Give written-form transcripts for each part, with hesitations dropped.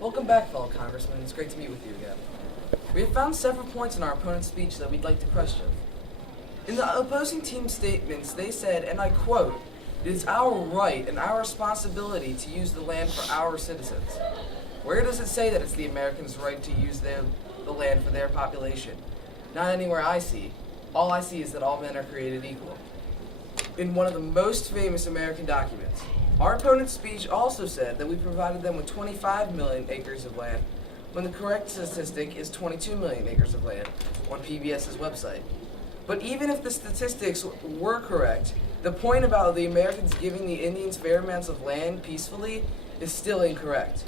Welcome back, fellow congressmen. It's great to meet with you again. We have found several points in our opponent's speech that we'd like to question. In the opposing team's statements, they said, and I quote, "It is our right and our responsibility to use the land for our citizens." Where does it say that it's the Americans' right to use the land for their population? Not anywhere I see. All I see is that all men are created equal. In one of the most famous American documents, our opponent's speech also said that we provided them with 25 million acres of land, when the correct statistic is 22 million acres of land on PBS's website. But even if the statistics were correct, the point about the Americans giving the Indians fair amounts of land peacefully is still incorrect.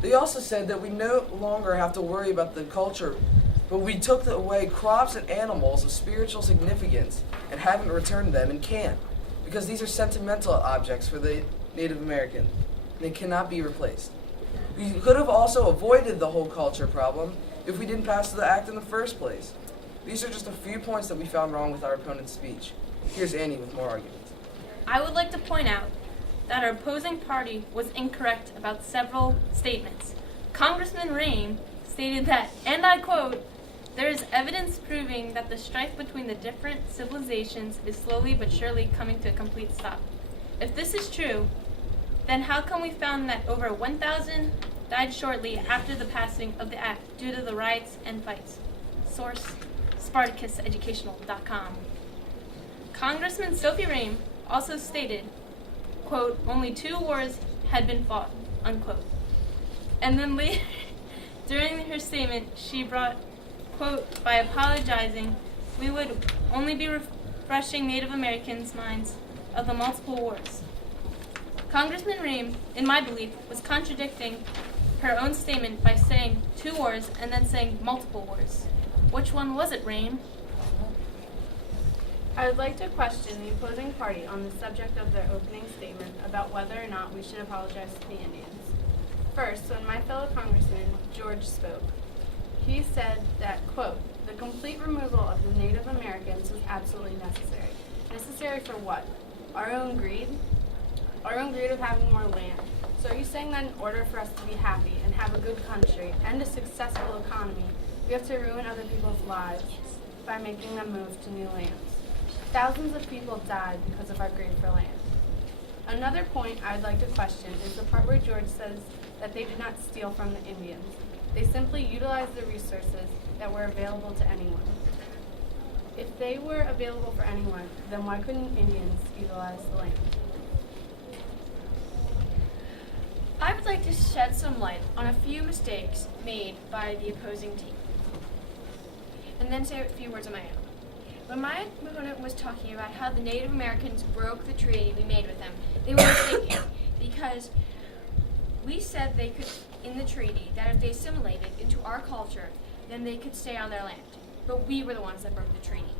They also said that we no longer have to worry about the culture, but we took away crops and animals of spiritual significance and haven't returned them and can't, because these are sentimental objects for the Native American. They cannot be replaced. We could have also avoided the whole culture problem if we didn't pass the act in the first place. These are just a few points that we found wrong with our opponent's speech. Here's Annie with more arguments. I would like to point out that our opposing party was incorrect about several statements. Congressman Rain stated that, and I quote, "There is evidence proving that the strife between the different civilizations is slowly but surely coming to a complete stop." If this is true, then how come we found that over 1,000 died shortly after the passing of the act due to the riots and fights? Source, SpartacusEducational.com. Congressman Sophie Rain also stated, quote, "Only 2 wars had been fought," unquote. And then later, during her statement, she brought, quote, "By apologizing, we would only be refreshing Native Americans' minds of the multiple wars." Congressman Rehm, in my belief, was contradicting her own statement by saying 2 wars and then saying multiple wars. Which one was it, Rehm? I would like to question the opposing party on the subject of their opening statement about whether or not we should apologize to the Indians. First, when my fellow Congressman George spoke, he said that, quote, "The complete removal of the Native Americans was absolutely necessary." Necessary for what? Our own greed? Our own greed of having more land. So are you saying that in order for us to be happy and have a good country and a successful economy, we have to ruin other people's lives by making them move to new lands? Thousands of people died because of our greed for land. Another point I'd like to question is the part where George says that they did not steal from the Indians. They simply utilized the resources that were available to anyone. If they were available for anyone, then why couldn't Indians utilize the land? I would like to shed some light on a few mistakes made by the opposing team, and then say a few words of my own. When my opponent was talking about how the Native Americans broke the treaty we made with them, they were mistaken, because we said they could, in the treaty, that if they assimilated into our culture, then they could stay on their land. But we were the ones that broke the treaty.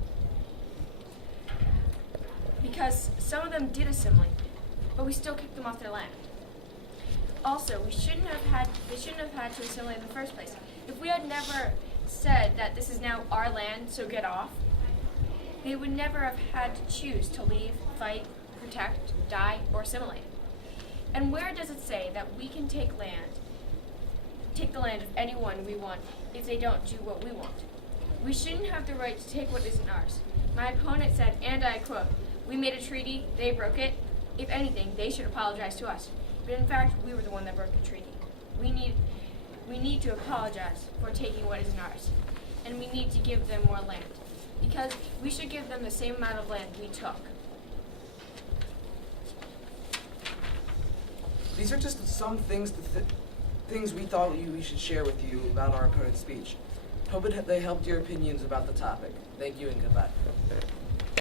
Because some of them did assimilate, but we still kicked them off their land. Also, they shouldn't have had to assimilate in the first place. If we had never said that this is now our land, so get off, they would never have had to choose to leave, fight, protect, die, or assimilate. And where does it say that we can take the land of anyone we want if they don't do what we want? We shouldn't have the right to take what isn't ours. My opponent said, and I quote, "We made a treaty, they broke it. If anything, they should apologize to us." But in fact, we were the one that broke the treaty. We need to apologize for taking what isn't ours. And we need to give them more land, because we should give them the same amount of land we took. These are just some things we thought we should share with you about our opponent's speech. Hope they helped your opinions about the topic. Thank you and goodbye.